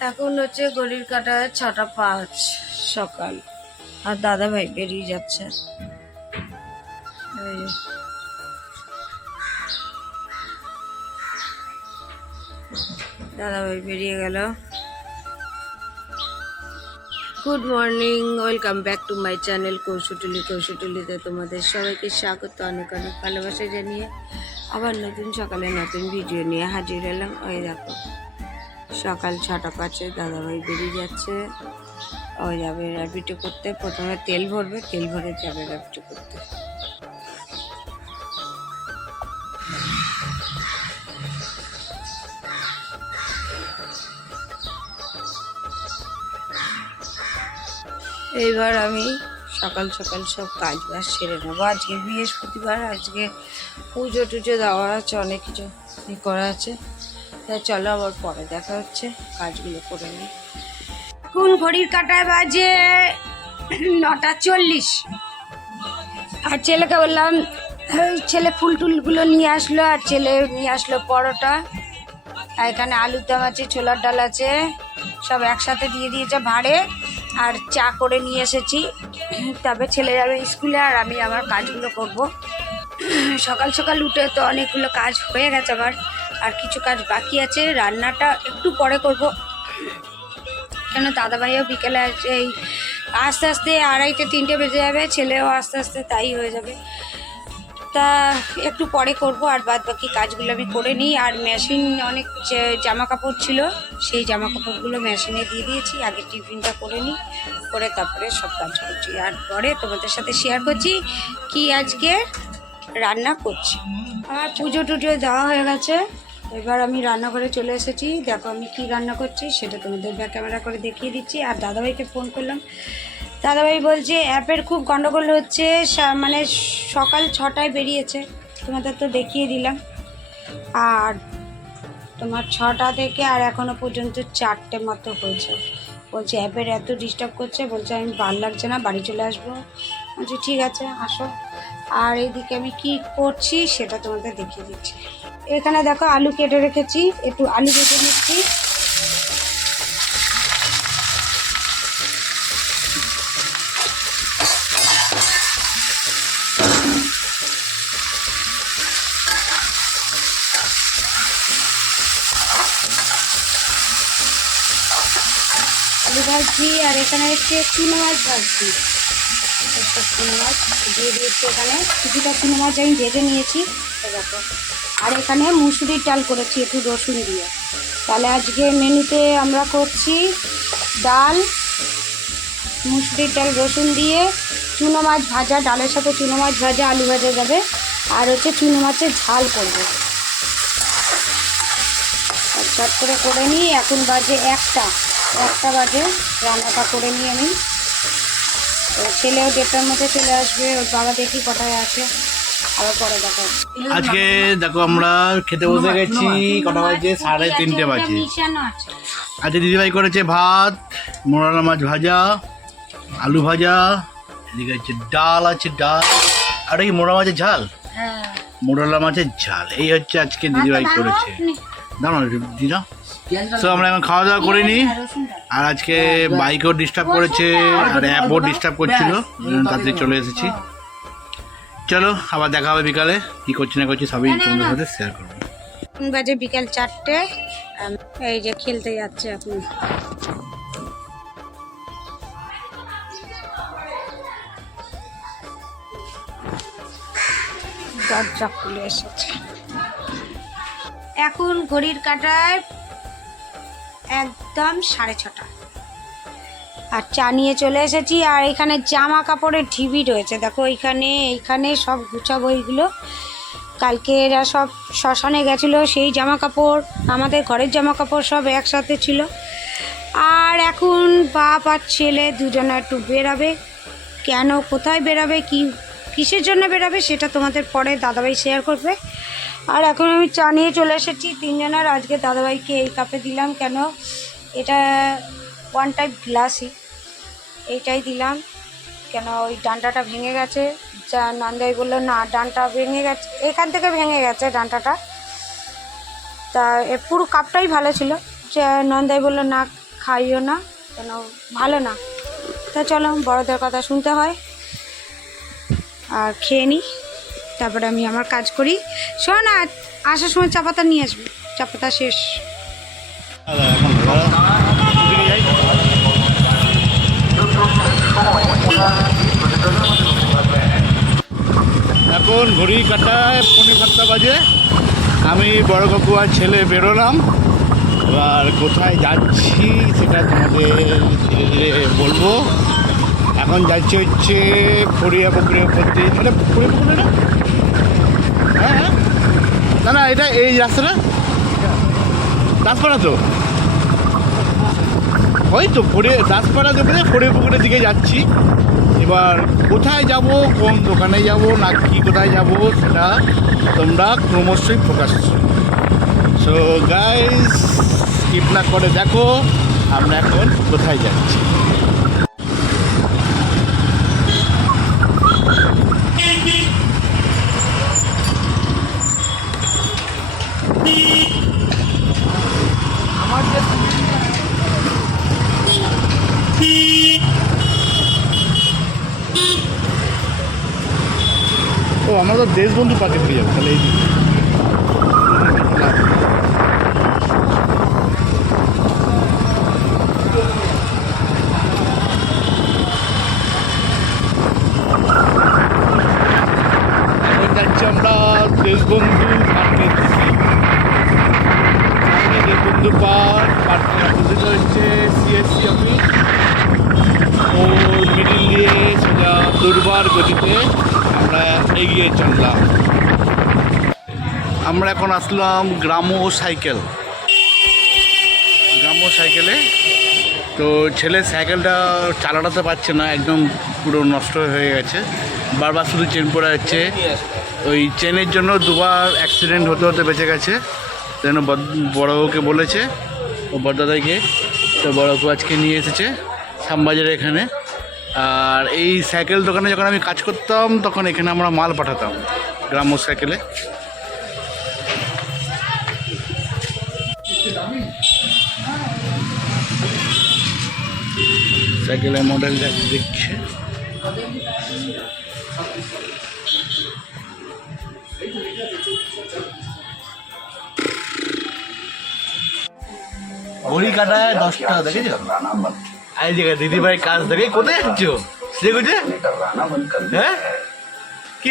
এখন হচ্ছে গলির কাটায় ছটা পাঁচ সকাল। আর দাদা ভাই বেরিয়ে যাচ্ছে। দাদা ভাই বেরিয়ে গেল। Good morning welcome back to my channel কৌশুটুলি কৌশুটুলিতে তোমাদের সবাইকে স্বাগত, অনেক অনেক ভালোবাসা জানিয়ে আবার নতুন সকালে নতুন ভিডিও নিয়ে হাজির হলাম। ওই দেখো। সকাল ছটা পাঁচে দাদাভাই বেরিয়ে যাচ্ছে। ও যাবে র্যাপিডো করতে। প্রথমে তেল ভরবে, তেল ভরে যাবে র্যাপিডো করতে। এইবার আমি সকাল সকাল সব কাজ বাজ সেরে নেব। আজকে বৃহস্পতিবার, আজকে পুজো টুজো দেওয়া আছে, অনেক কিছু করা আছে। চলো আবার পরে দেখা হচ্ছে, কাজগুলো করে নিই। কোন ঘড়ির কাটায় বাজে নটা চল্লিশ। আর ছেলেকে বললাম, ছেলে ফুল টুলগুলো নিয়ে আসলো, আর ছেলে নিয়ে আসলো পরোটা। আর এখানে আলুর দম আছে, ছোলার ডাল আছে, সব একসাথে দিয়ে দিয়েছে ভাড়ে, আর চা করে নিয়ে এসেছি। তবে ছেলে যাবে স্কুলে, আর আমি আমার কাজগুলো করব। সকাল সকাল উঠে তো অনেকগুলো কাজ হয়ে গেছে আমার। আর কিছু কাজ বাকি আছে, রান্নাটা একটু পরে করব। কেন দাদাভাইও বিকেলে আছে এই আস্তে আস্তে আড়াইটে, তিনটে বেজে যাবে, ছেলেও আস্তে আস্তে তাই হয়ে যাবে। তা একটু পরে করব, আর বাদ বাকি কাজগুলো আমি করে নিই। আর মেশিন অনেক জামা কাপড় ছিল, সেই জামা কাপড়গুলো মেশিনে দিয়ে দিয়েছি, আগে টিফিনটা করে নিই, করে তারপরে সব কাজ করছি। আর পরে তোমাদের সাথে শেয়ার করছি কি আজকে রান্না করছি। আর পুজো টুজো দেওয়া হয়ে গেছে। এবার আমি রান্নাঘরে চলে এসেছি। দেখো আমি কি রান্না করছি, সেটা তোমাদের ব্যাক ক্যামেরা করে দেখিয়ে দিচ্ছি। আর দাদাভাইকে ফোন করলাম। দাদাভাই বলছে, অ্যাপের খুব গন্ডগোল হচ্ছে মানে সকাল ছটায় বেরিয়েছে। তোমাদের তো দেখিয়ে দিলাম। আর তোমার ছটা থেকে আর এখনও পর্যন্ত চারটে মতো হয়েছে। বলছে, অ্যাপের এত ডিস্টার্ব করছে, বলছে, আমি ভালো লাগছে না, বাড়ি চলে আসব। বলছি, ঠিক আছে, আসো। আর এইদিকে আমি কি করছি, সেটা তোমাদের দেখিয়ে দিচ্ছি। এখানে দেখো আলু কেটে রেখেছি, একটু আলু কেটে নিচ্ছি। আলু ভাজছি আর এখানে হচ্ছে চুনো মাছ ভাজছি। একটা চুনো মাছ দিয়ে দিয়েছি এখানে। কিছুটা চুনো মাছ আমি ভেজে নিয়েছি। দেখো। আর এখানে মুসুরির ডাল করেছি একটু রসুন দিয়ে। তাহলে আজকে মেনুতে আমরা করছি ডাল, মুসুরির ডাল, রসুন দিয়ে চুনো মাছ ভাজা, ডালের সাথে চুনো মাছ ভাজা, আলু ভাজা যাবে। আর হচ্ছে চুনো মাছের ঝাল করব। চট করে করে নিই, এখন বাজে একটা। একটা বাজে, রান্নাটা করে নিই আমি। ছেলেও দেড়টার মধ্যে চলে আসবে, ওর বাবা দেখি কোথায় আসে। আজকে দেখো আমরা খেতে বসে গেছি কটা বাজে? সাড়ে তিনটে বাজে। আজকে দিদিভাই করেছে ভাত মোরালা মাছ ভাজা আলু ভাজা এদিকে হচ্ছে ডাল আছে ডাল। আর এই মোড়া মাছের ঝাল? হ্যাঁ। মোড়ালা মাছের ঝাল এই হচ্ছে আজকে দিদিভাই করেছে। দাঁড়ানো দিদা। তো আমরা এখন খাওয়া দাওয়া করিনি আর আজকে বাইকও ডিস্টার্ব করেছে আর অ্যাপও ডিস্টার্ব করছিল। তাতে চলে এসেছি। চলো আবার দেখা হবে বিকালে। কি করছি না করছি সবই তোমাদের সাথে শেয়ার করব। এখন বাজে বিকেল চারটে। এই যে খেলতে যাচ্ছে এখন। দরজা খুলে এসেছে। এখন ঘড়ির কাটায় একদম সাড়ে ছটা। আর চা নিয়ে চলে এসেছি, আর এখানে জামা কাপড়ের ঢিবি রয়েছে। দেখো এইখানে এইখানে সব গুছাবো এইগুলো কালকে এরা সব শ্মশানে গেছিল, সেই জামা কাপড়, আমাদের ঘরের জামা কাপড় সব একসাথে ছিল। আর এখন বাপ আর ছেলে দুজনে একটু বেরাবে। কেন, কোথায় বেরাবে, কি, কিসের জন্য বেরাবে সেটা তোমাদের পরে দাদাভাই শেয়ার করবে। আর এখন আমি চা নিয়ে চলে এসেছি, তিনজনের। আজকে দাদাভাইকে এই কাপে দিলাম। কেন, এটা ওয়ান টাইপ গ্লাসই এইটাই দিলাম। কেন ওই ডান্ডাটা ভেঙে গেছে? যা নন্দাই বলল, না, ডানটা ভেঙে গেছে, এখান থেকে ভেঙে গেছে ডান্টাটা। তা পুরো কাপটাই ভালো ছিল। যে নন্দাই বলল, না, খাইও না, কেন ভালো না। তা চলো, বড়দের কথা শুনতে হয়। আর খেয়ে নিই তারপরে আমি আমার কাজ করি। শোন আসার সময় চা পাতা নিয়ে আসবি। চা পাতা শেষ। এখন ঘড়ি কাটায় পনেরো সাতটা বাজে। আমি বড় কাকু আর ছেলে বেরোলাম। এবার কোথায় যাচ্ছি সেটা তোমাদের বলব। এখন যাচ্ছে হচ্ছে ফড়িয়া পুকুরের উপর দিয়ে। মানে ফড়িয়া পুকুরে না হ্যাঁ না না, এটা এই রাস্তাটা? দাসপাড়া তো? ওই তো ফড়ে দাসপাড়া দোকানে ফড়িয়া পুকুরের দিকে যাচ্ছি। এবার কোথায় যাব, কোন দোকানে যাব, না কি কোথায় যাব, সেটা তোমরা ক্রমশই প্রকাশ সো গাইস কিপনা করে দেখো, আমরা এখন কোথায় যাচ্ছি ও আমরা তো দেশবন্ধু পার্কে ফিরে যাব তাহলে এই আমরা দেশবন্ধু দেশবন্ধু সিএসসি অফিস ও দুর্বার গতিতে আমরা এগিয়ে চললাম। আমরা এখন আসলাম গ্রাম্য সাইকেল। গ্রাম্য সাইকেলে। তো ছেলে সাইকেলটা চালাতে পারছে না, একদম পুরো নষ্ট হয়ে গেছে। বারবার শুধু চেন পড়ে যাচ্ছে। ওই চেনের জন্য দুবার অ্যাক্সিডেন্ট হতে হতে বেঁচে গেছে। যেন বড়োকে বলেছে। ও বড়দাদাইকে তো বড়োকে আজকে নিয়ে এসেছে। শ্যামবাজারে এখানে। আর এই সাইকেল দোকানে যখন আমি কাজ করতাম তখন এখানে আমরা মাল পাঠাতাম গ্রাম্য সাইকেলে সাইকেলের মডেল দেখছে ঘড়ি কাটায় দশটা দেখেছ এই জায়গায় দিদি ভাই কাজ দেখে কোথায় যাচ্ছ? সে হ্যাঁ? কি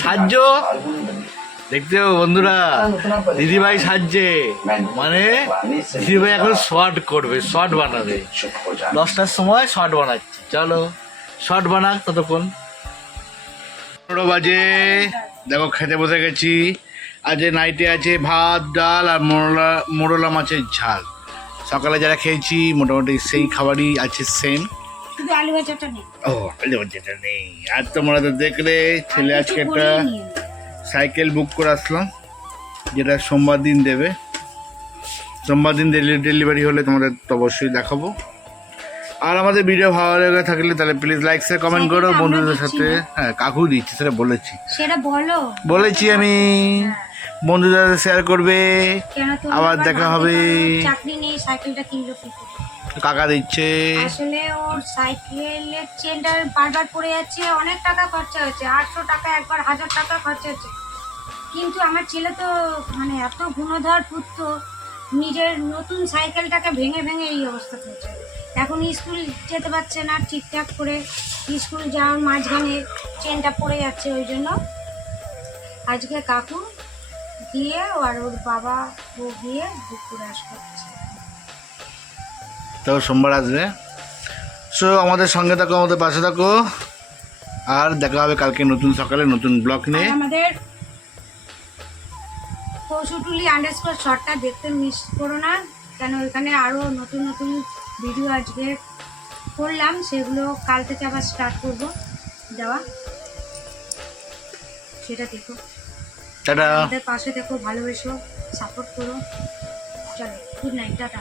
সাহায্য? দেখতে বন্ধুরা, দিদিভাই সাজছে মানে দিদিভাই এখন শর্ট করবে শর্ট বানাবে। দশটার সময় শর্ট বানাচ্ছে। চলো শর্ট বানাক ততক্ষণ। বাজে। দেখো খেতে বসে গেছি। আজ নাইটে আছে ভাত ডাল আর মোরলা মোরলা মাছের ঝাল। সকালে যারা খেয়েছি মোটামুটি সেই খাবারই আছে সেম শুধু আলু ভাজাটা নেই। ও আলু যেটা নেই। আর তোমরা তো দেখলে ছেলে আজকে একটা সাইকেল বুক করে আসলাম যেটা সোমবার দিন দেবে। সোমবার দিন ডেলিভারি হলে তোমাদের তো অবশ্যই দেখাবো। আর আমাদের ভিডিও ভালো লেগে থাকলে তাহলে প্লিজ লাইক শেয়ার কমেন্ট করো। বন্ধুদের সাথে হ্যাঁ কাকু দিচ্ছি সেটা বলেছি। সেটা বলো। বলেছি আমি। বন্ধুদের শেয়ার করবে। আবার দেখা হবে। পারো, চাকরি নেই সাইকেলটা কিনলো কাকা দিচ্ছে। আসলে ওর সাইকেলের চেনটা বারবার পড়ে যাচ্ছে অনেক টাকা খরচা হচ্ছে আটশো টাকা একবার হাজার টাকা খরচা হচ্ছে। কিন্তু আমার ছেলে তো মানে এত গুণধর পুত্র নিজের নতুন সাইকেলটাকে ভেঙে ভেঙে এই অবস্থা হয়েছে এখন স্কুল যেতে পারছে না ঠিকঠাক করে। স্কুল যাওয়ার মাঝখানে চেনটা পড়ে যাচ্ছে ওই জন্য। আজকে কাকু দিয়ে আর ওর বাবা ও গিয়ে বুক করে আসবে তো সোমবার আসবে। সো আমাদের সঙ্গে থাকো আমাদের পাশে থাকো। আর দেখা হবে কালকে নতুন সকালে নতুন ব্লগ নিয়ে। আমাদের পশুটুলি আন্ডারস্কোর শর্টটা দেখতে মিস করো না কেন ওইখানে আরও নতুন নতুন ভিডিও আজকে করলাম সেগুলো কাল থেকে আবার স্টার্ট করব দেওয়া সেটা দেখো। টাটা। আমাদের পাশে দেখো ভালোবেসো সাপোর্ট করো। চলো গুড নাইট টাটা।